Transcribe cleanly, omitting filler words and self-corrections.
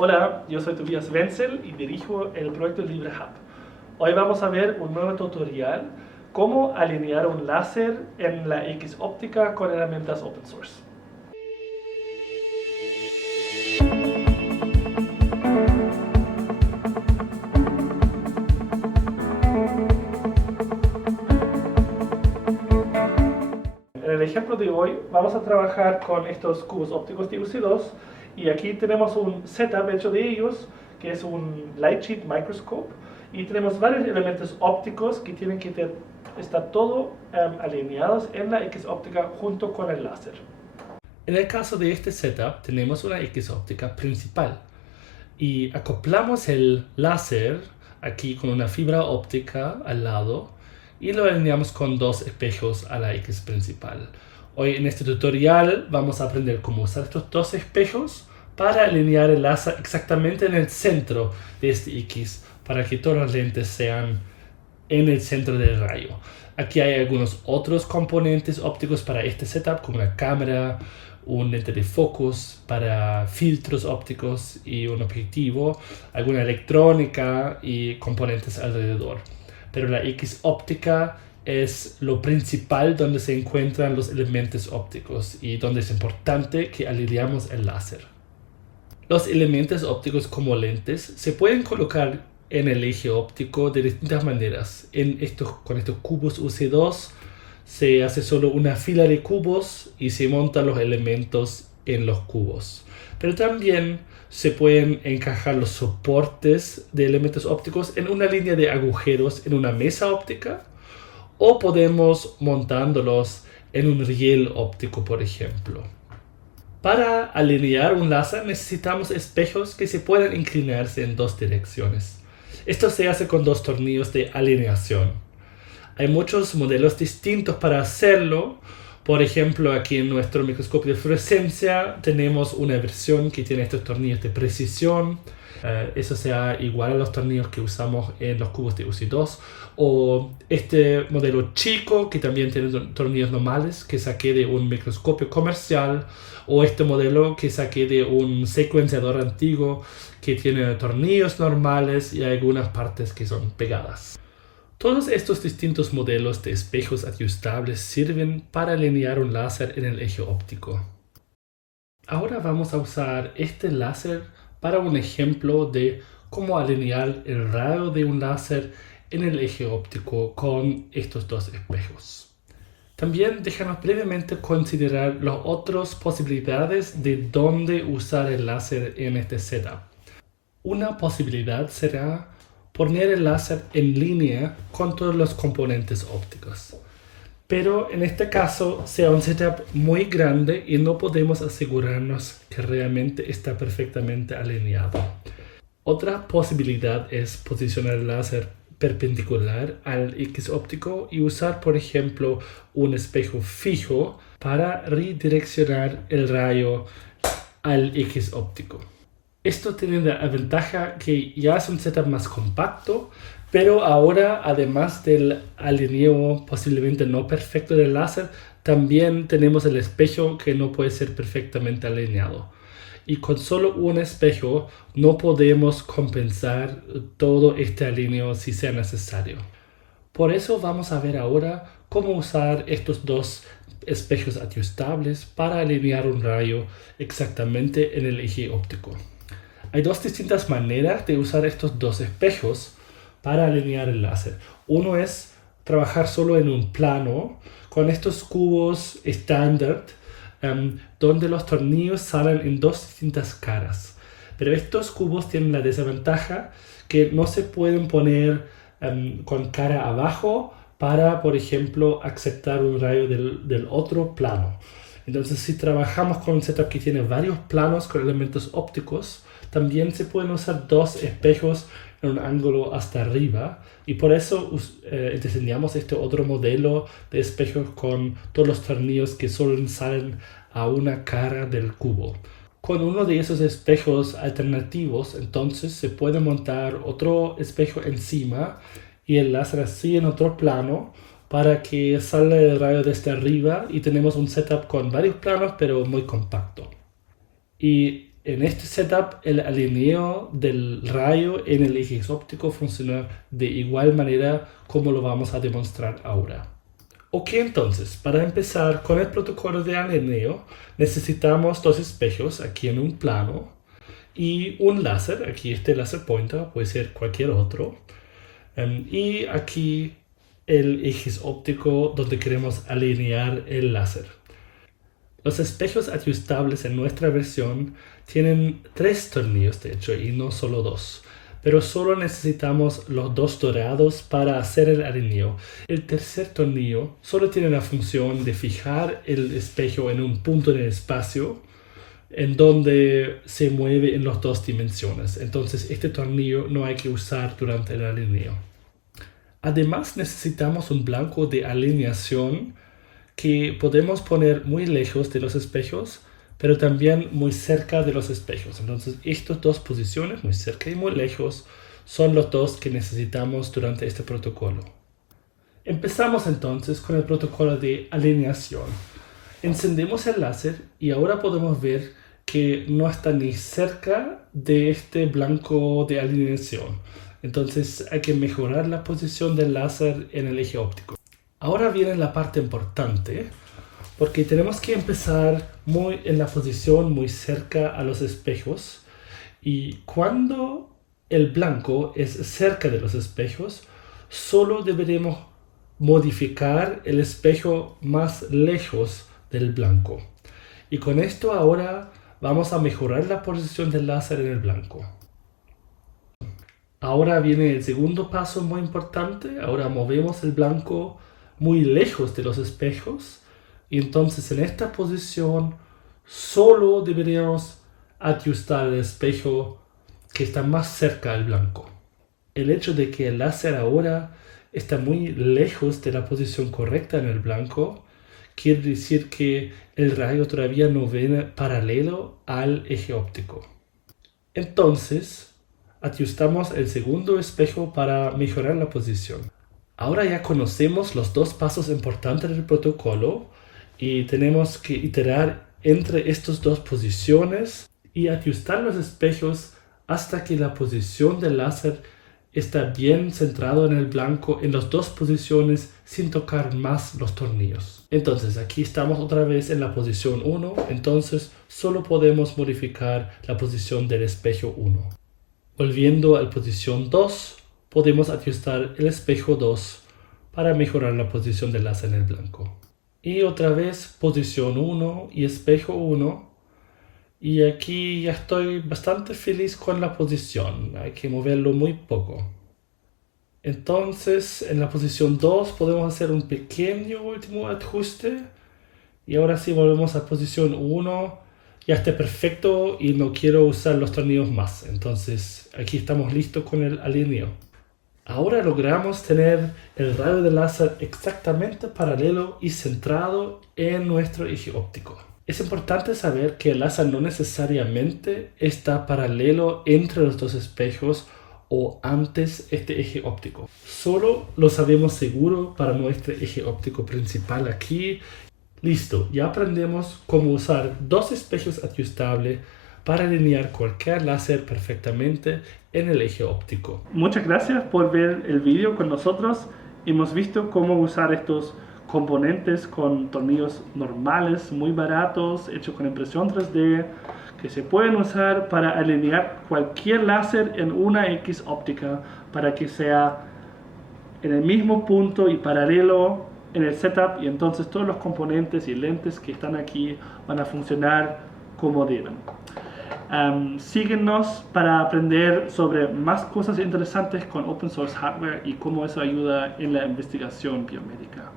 Hola, yo soy Tobias Wenzel y dirijo el proyecto LibreHub. Hoy vamos a ver un nuevo tutorial, cómo alinear un láser en la X óptica con herramientas open source. En el ejemplo de hoy vamos a trabajar con estos cubos ópticos de UC2 y aquí tenemos un setup hecho de ellos que es un Light Sheet Microscope y tenemos varios elementos ópticos que tienen que estar todo alineados en la X óptica junto con el láser. En el caso de este setup tenemos una X óptica principal y acoplamos el láser aquí con una fibra óptica al lado y lo alineamos con dos espejos a la X principal. Hoy en este tutorial vamos a aprender cómo usar estos dos espejos para alinear el láser exactamente en el centro de este X para que todas las lentes sean en el centro del rayo. Aquí hay algunos otros componentes ópticos para este setup como la cámara, un lente de focus para filtros ópticos y un objetivo, alguna electrónica y componentes alrededor. Pero la X óptica es lo principal donde se encuentran los elementos ópticos y donde es importante que alineemos el láser. Los elementos ópticos como lentes se pueden colocar en el eje óptico de distintas maneras. Con estos cubos UC2 se hace solo una fila de cubos y se montan los elementos en los cubos. Pero también se pueden encajar los soportes de elementos ópticos en una línea de agujeros en una mesa óptica o podemos montándolos en un riel óptico, por ejemplo. Para alinear un láser necesitamos espejos que se puedan inclinarse en dos direcciones. Esto se hace con dos tornillos de alineación. Hay muchos modelos distintos para hacerlo. Por ejemplo, aquí en nuestro microscopio de fluorescencia tenemos una versión que tiene estos tornillos de precisión. Eso sea igual a los tornillos que usamos en los cubos de UC2. O este modelo chico que también tiene tornillos normales que saqué de un microscopio comercial. O este modelo que saqué de un secuenciador antiguo que tiene tornillos normales y algunas partes que son pegadas. Todos estos distintos modelos de espejos ajustables sirven para alinear un láser en el eje óptico. Ahora vamos a usar este láser para un ejemplo de cómo alinear el rayo de un láser en el eje óptico con estos dos espejos. También déjanos brevemente considerar las otras posibilidades de dónde usar el láser en este setup. Una posibilidad será poner el láser en línea con todos los componentes ópticos. Pero en este caso sea un setup muy grande y no podemos asegurarnos que realmente está perfectamente alineado. Otra posibilidad es posicionar el láser perpendicular al X óptico y usar, por ejemplo, un espejo fijo para redireccionar el rayo al X óptico. Esto tiene la ventaja que ya es un setup más compacto, pero ahora además del alineo posiblemente no perfecto del láser, también tenemos el espejo que no puede ser perfectamente alineado. Y con solo un espejo no podemos compensar todo este alineo si sea necesario. Por eso vamos a ver ahora cómo usar estos dos espejos ajustables para alinear un rayo exactamente en el eje óptico. Hay dos distintas maneras de usar estos dos espejos para alinear el láser. Uno es trabajar solo en un plano con estos cubos estándar donde los tornillos salen en dos distintas caras. Pero estos cubos tienen la desventaja que no se pueden poner con cara abajo para, por ejemplo, aceptar un rayo del otro plano. Entonces, si trabajamos con un setup que tiene varios planos con elementos ópticos, también se pueden usar dos espejos en un ángulo hasta arriba y por eso diseñamos este otro modelo de espejos con todos los tornillos que solo salen a una cara del cubo. Con uno de esos espejos alternativos, entonces se puede montar otro espejo encima y el láser así en otro plano para que salga el rayo desde arriba y tenemos un setup con varios planos pero muy compacto. Y En este setup, el alineo del rayo en el eje óptico funciona de igual manera como lo vamos a demostrar ahora. Ok, entonces, para empezar con el protocolo de alineo, necesitamos dos espejos aquí en un plano y un láser, aquí este láser pointer, puede ser cualquier otro, y aquí el eje óptico donde queremos alinear el láser. Los espejos ajustables en nuestra versión tienen 3 tornillos de hecho y no solo 2, pero solo necesitamos los 2 dorados para hacer el alineo. El tercer tornillo solo tiene la función de fijar el espejo en un punto en el espacio en donde se mueve en las 2 dimensiones. Entonces este tornillo no hay que usar durante el alineo. Además necesitamos un blanco de alineación que podemos poner muy lejos de los espejos, pero también muy cerca de los espejos. Entonces, estas 2 posiciones, muy cerca y muy lejos, son los 2 que necesitamos durante este protocolo. Empezamos entonces con el protocolo de alineación. Encendemos el láser y ahora podemos ver que no está ni cerca de este blanco de alineación. Entonces, hay que mejorar la posición del láser en el eje óptico. Ahora viene la parte importante, porque tenemos que empezar en la posición muy cerca a los espejos, y cuando el blanco es cerca de los espejos, solo deberemos modificar el espejo más lejos del blanco. Y con esto ahora vamos a mejorar la posición del láser en el blanco. Ahora viene el segundo paso muy importante. Ahora movemos el blanco muy lejos de los espejos y entonces en esta posición solo deberíamos ajustar el espejo que está más cerca del blanco. El hecho de que el láser ahora está muy lejos de la posición correcta en el blanco quiere decir que el rayo todavía no viene paralelo al eje óptico. Entonces ajustamos el segundo espejo para mejorar la posición. Ahora ya conocemos los 2 pasos importantes del protocolo y tenemos que iterar entre estas 2 posiciones y ajustar los espejos hasta que la posición del láser está bien centrado en el blanco en las 2 posiciones sin tocar más los tornillos. Entonces aquí estamos otra vez en la posición 1, entonces solo podemos modificar la posición del espejo 1. Volviendo a la posición 2, podemos ajustar el espejo 2 para mejorar la posición del láser en el blanco. Y otra vez posición 1 y espejo 1. Y aquí ya estoy bastante feliz con la posición, hay que moverlo muy poco. Entonces en la posición 2 podemos hacer un pequeño último ajuste. Y ahora sí volvemos a posición 1. Ya está perfecto y no quiero usar los tornillos más. Entonces aquí estamos listos con el alineo. Ahora logramos tener el rayo de láser exactamente paralelo y centrado en nuestro eje óptico. Es importante saber que el láser no necesariamente está paralelo entre los 2 espejos o antes este eje óptico. Solo lo sabemos seguro para nuestro eje óptico principal aquí. Listo, ya aprendemos cómo usar 2 espejos ajustables para alinear cualquier láser perfectamente en el eje óptico. Muchas gracias por ver el vídeo con nosotros. Hemos visto cómo usar estos componentes con tornillos normales, muy baratos, hechos con impresión 3D, que se pueden usar para alinear cualquier láser en una X óptica para que sea en el mismo punto y paralelo en el setup, y entonces todos los componentes y lentes que están aquí van a funcionar como deben. Síguenos para aprender sobre más cosas interesantes con open source hardware y cómo eso ayuda en la investigación biomédica.